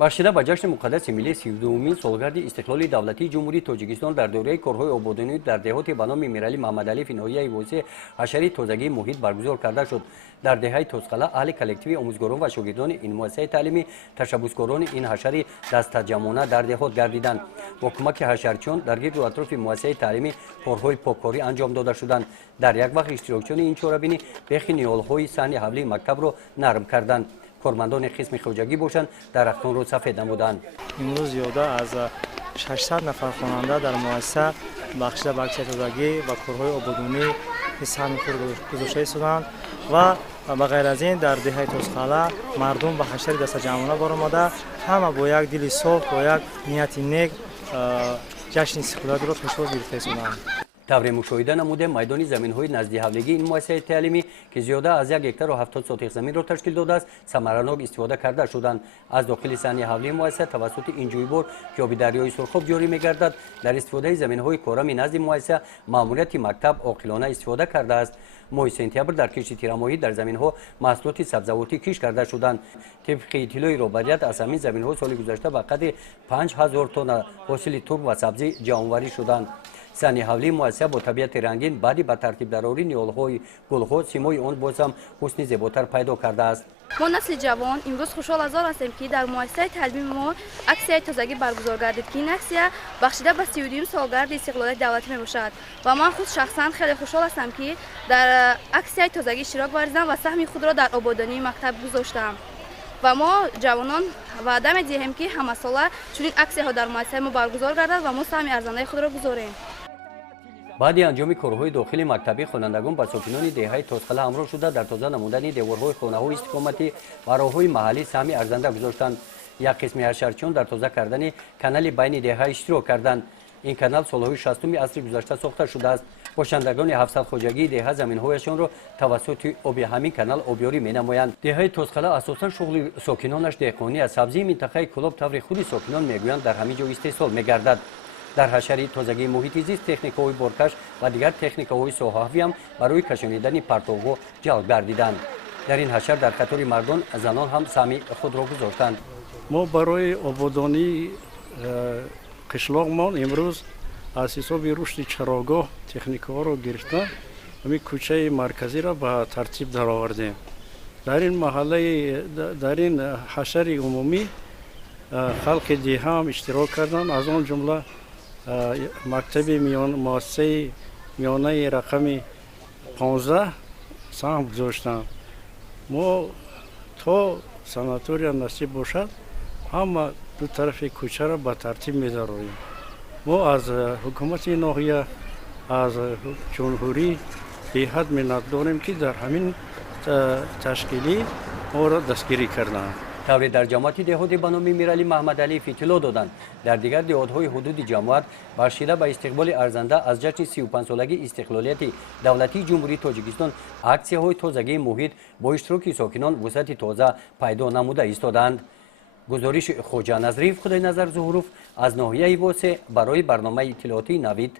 бахшида ба ҷашни муқаддаси миллии 32-умин солгарди истиқлоли давлатии ҷумҳурии тоҷикистон дар дораи корҳои ободонӣ дар деҳоте ба номи Мирали Маҳмадалиев ноҳияи Восеъ ҳашари тозагии муҳит баргузор карда шуд. дар деҳаи Тозқала аҳли коллективи омӯзгорон ва шогирдони ин муассисаи таълимӣ ташаббускорони ин ҳашари дастаҷамона дар деҳот гардиданд. бо кӯмаки ҳашарчиён дар гирду атрофи муассисаи таълимӣ корҳои поккорӣ анҷом дода шуданд. дар як вақт иштирокчиёни ин чорабинӣ бехи ниёлҳои саҳни ҳавлии мактабро нарм карданд. кормандони қисми хуҷагӣ бошанд дарахтонро сафед намуданд. имрӯз зиёда аз 600 нафар хонанда дар муассиса бахшида ба аксияи тозагӣ ва корҳои ободонӣ саҳми худ гузошта истоданд ва ба ғайр аз ин дар деҳаи Тозқала мардум ба ҳашари дастаҷамона баромада ҳама бо як дили соф бо як нияти нек ҷашни истиқлолиятро пешвоз гирифта истоданд. тавре мушоҳида намудем майдони заминҳои назди ҳавлигии ин муассисаи таълимӣ ки зиёда аз 1 гектару 70 сотих заминро ташкил додааст самаранок истифода карда шуданд. аз дохили саҳни ҳавлии муассиса тавассути ин ҷӯйбор ки оби дарёи Сурхоб ҷорӣ мегардад дар истифодаи заминҳои корами назди муассиса маъмурияти мактаб оқилона истифода кардааст. моҳи сентябр дар кишти тирамоҳӣ дар заминҳо маҳсулоти сабзавотӣ киш карда шуданд. тибқи иттилои роҳбарият аз ҳамин заминҳо соли гузашта ба қадри 5000 тонна ҳосили турб ва сабзӣ ҷамъоварӣ шуданд. саҳни ҳавлии муассиса бо табиати рангин баъди ба тартибдарорӣ ниёлҳои гулҳо симои он боз ҳам ҳусни зеботар пайдо кардааст. мо насли ҷавон имрӯз хушҳол аз он ҳастем ки дар муассисаи таълимии мо аксияи тозагӣ баргузор гардид ки ин аксия бахшида ба 32-ум солгарди истиқлолияти давлатӣ мебошад ва ман худ шахсан хеле хушҳол ҳастам ки дар аксияи тозагӣ иштирок варзидам ва саҳми худро дар ободонии мактаб гузоштам ва мо ҷавонон ваъда медиҳем ки ҳамасола чунин аксияҳо дар муассисаи мо баргузор гардад ва мо саҳми арзандаи худро гузорем. баъди анҷоми корҳои дохили мактабӣ хонандагон ба сокинони деҳаи Тозқала ҳамроҳ шуда дар тоза намудани деворҳои хонаҳои истиқоматӣ ва роҳҳои маҳаллӣ саҳми арзанда гузоштанд. як қисми ҳашарчиён дар тоза кардани канали байни деҳа иштирок карданд. ин канал солҳои 60-уми асри гузашта сохта шудааст. бошандагони 700 хоҷагии деҳа заминҳояшонро тавассути оби ҳамин канал обёрӣ менамоянд. деҳаи Тозқала асосан шуғли сокинонаш деҳқонӣ аст. сабзии минтақаи Кӯлоб таври худи сокинон мегӯянд дар ҳамин ҷо истеҳсол мегардад. дар ҳашари тозагии муҳити зист техникаҳои боркаш ва дигар техникаҳои соҳаҳавӣ ҳам барои кашонидани партовҳо ҷалб гардиданд. дар ин ҳашар дар қатори мардон занон ҳам саҳми худро гузоштанд. мо барои ободонии қишлоқмон имрӯз аз ҳисоби рушди чарогоҳ техникаҳоро гирифта ҳамин кӯчаи марказиро ба тартиб даровардем. дар ин маҳаллаи дар ин ҳашари умумӣ халқи деҳа ҳам иштирок карданд. аз он ҷумла мактаби муассисаи миёнаи рақами 15 саҳм гузоштанд. мо то санатория насиб бошад ҳама ду тарафи кӯчаро ба тартиб медароем. мо аз ҳукумати ноҳия аз ҷумҳурӣ беҳад миннатдорем ки дар ҳамин ташкилӣ моро дастгирӣ карданд. тавре дар ҷамоати деҳоти ба номи Мирали Маҳмадалиев иттилоъ доданд. дар дигар деҳотҳои ҳудуди ҷамоат бахшида ба истиқболи арзанда аз ҷашни 35-солагии истиқлолияти давлатии ҷумҳурии Тоҷикистон аксияҳои тозагии муҳит бо иштироки сокинон вусъати тоза пайдо намуда истодаанд. гузориши Хоҷа Назриев, Худойназар Зуҳуров аз ноҳияи Восеъ барои барномаи иттилоъотии Навид.